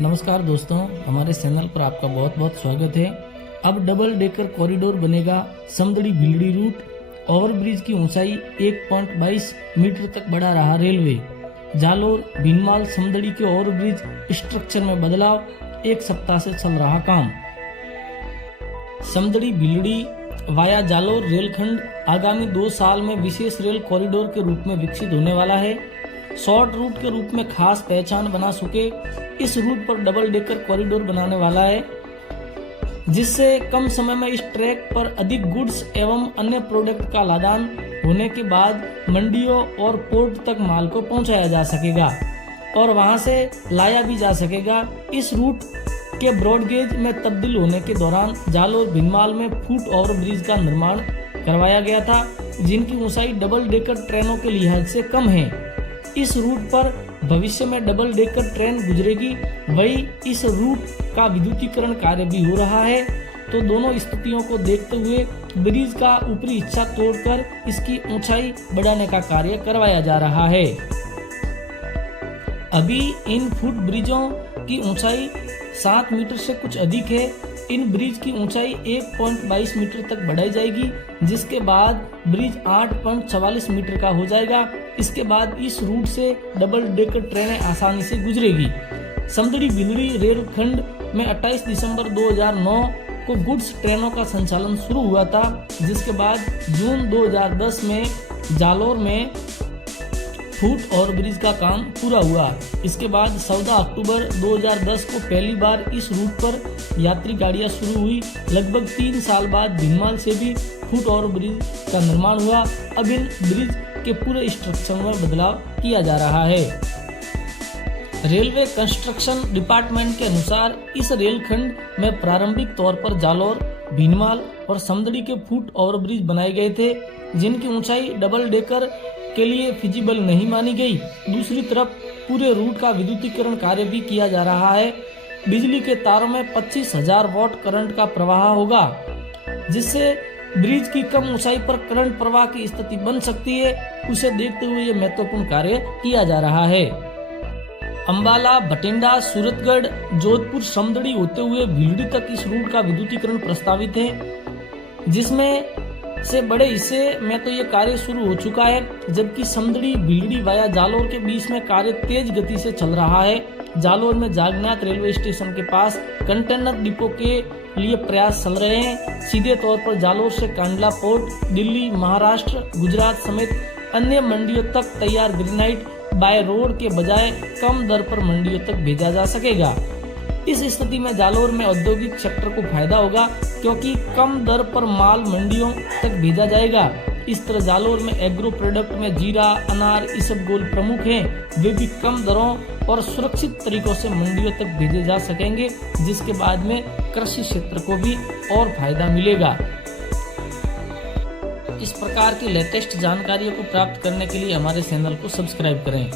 नमस्कार दोस्तों, हमारे चैनल पर आपका बहुत बहुत स्वागत है। अब डबल डेकर कॉरिडोर बनेगा समदड़ी भिलड़ी रूट। ओवरब्रिज की ऊंचाई 1.22 मीटर तक बढ़ा रहा रेलवे। जालोर भीनमाल समदड़ी के ओवरब्रिज स्ट्रक्चर में बदलाव, एक सप्ताह से चल रहा काम। समदड़ी भिलड़ी वाया जालोर रेलखंड आगामी 2 साल में विशेष रेल कॉरिडोर के रूप में विकसित होने वाला है। शॉर्ट रूट के रूप में खास पहचान बना चुके इस रूट पर डबल डेकर कॉरिडोर बनाने वाला है, जिससे कम समय में इस ट्रैक पर अधिक गुड्स एवं अन्य प्रोडक्ट का लादान होने के बाद मंडियों और पोर्ट तक माल को पहुंचाया जा सकेगा और वहां से लाया भी जा सकेगा। इस रूट के ब्रॉडगेज में तब्दील होने के दौरान जालोर भीनमाल में फुट ओवरब्रिज का निर्माण करवाया गया था, जिनकी ऊंचाई डबल डेकर ट्रेनों के लिहाज से कम है। इस रूट पर भविष्य में डबल डेकर ट्रेन गुजरेगी, वही इस रूट का विद्युतीकरण कार्य भी हो रहा है। तो दोनों स्थितियों को देखते हुए ब्रिज का ऊपरी हिस्सा तोड़कर इसकी ऊंचाई बढ़ाने का कार्य करवाया जा रहा है। अभी इन फुट ब्रिजों की ऊंचाई 7 मीटर से कुछ अधिक है। इन ब्रिज की ऊंचाई 1.22 मीटर तक बढ़ाई जाएगी, जिसके बाद ब्रिज 8.44 मीटर का हो जाएगा। इसके बाद इस रूट से डबल डेकर ट्रेनें आसानी से गुजरेगी। समदड़ी भिलड़ी रेलखंड में 28 दिसंबर 2009 को गुड्स ट्रेनों का संचालन शुरू हुआ था, जिसके बाद जून 2010 में जालोर में फुट ओवरब्रिज का काम पूरा हुआ। इसके बाद 14 अक्टूबर 2010 को पहली बार इस रूट पर यात्री गाड़ियां शुरू हुई। लगभग 3 साल बाद भीनमाल से भी फुट ओवरब्रिज का निर्माण हुआ। अब इन ब्रिज के पूरे स्ट्रक्चर में बदलाव किया जा रहा है। रेलवे कंस्ट्रक्शन डिपार्टमेंट के अनुसार इस रेलखंड में प्रारंभिक तौर पर जालोर, भीनमाल और समदड़ी के फुट ओवरब्रिज बनाए गए थे, जिनकी ऊंचाई डबल डेकर के लिए फिजिबल नहीं मानी गई। दूसरी तरफ पूरे रूट का विद्युतीकरण कार्य भी किया जा रहा है। बिजली के तारों में 25,000 वॉट करंट का प्रवाह होगा, जिससे ब्रिज की कम ऊंचाई पर करंट प्रवाह की स्थिति बन सकती है। उसे देखते हुए ये महत्वपूर्ण कार्य किया जा रहा है। अंबाला, भटिंडा, सूरतगढ़, जोधपुर, समदड़ी होते हुए भिलड़ी तक इस रूट का विद्युतीकरण प्रस्तावित है, जिसमें से बड़े हिस्से में तो ये कार्य शुरू हो चुका है, जबकि समदड़ी भिलड़ी वाया जालोर के बीच में कार्य तेज गति से चल रहा है। जालोर में जागनाथ रेलवे स्टेशन के पास कंटेनर डिपो के लिए प्रयास चल रहे हैं। सीधे तौर पर जालोर से कांडला पोर्ट, दिल्ली, महाराष्ट्र, गुजरात समेत अन्य मंडियों तक तैयार ग्रेनाइट बाय रोड के बजाय कम दर पर मंडियों तक भेजा जा सकेगा। इस स्थिति में जालोर में औद्योगिक सेक्टर को फायदा होगा, क्योंकि कम दर पर माल मंडियों तक भेजा जाएगा। इस तरह जालोर में एग्रो प्रोडक्ट में जीरा, अनार, इसबगोल प्रमुख हैं। वे भी कम दरों और सुरक्षित तरीकों से मंडियों तक भेजे जा सकेंगे, जिसके बाद में कृषि क्षेत्र को भी और फायदा मिलेगा। इस प्रकार की लेटेस्ट जानकारियों को प्राप्त करने के लिए हमारे चैनल को सब्सक्राइब करें।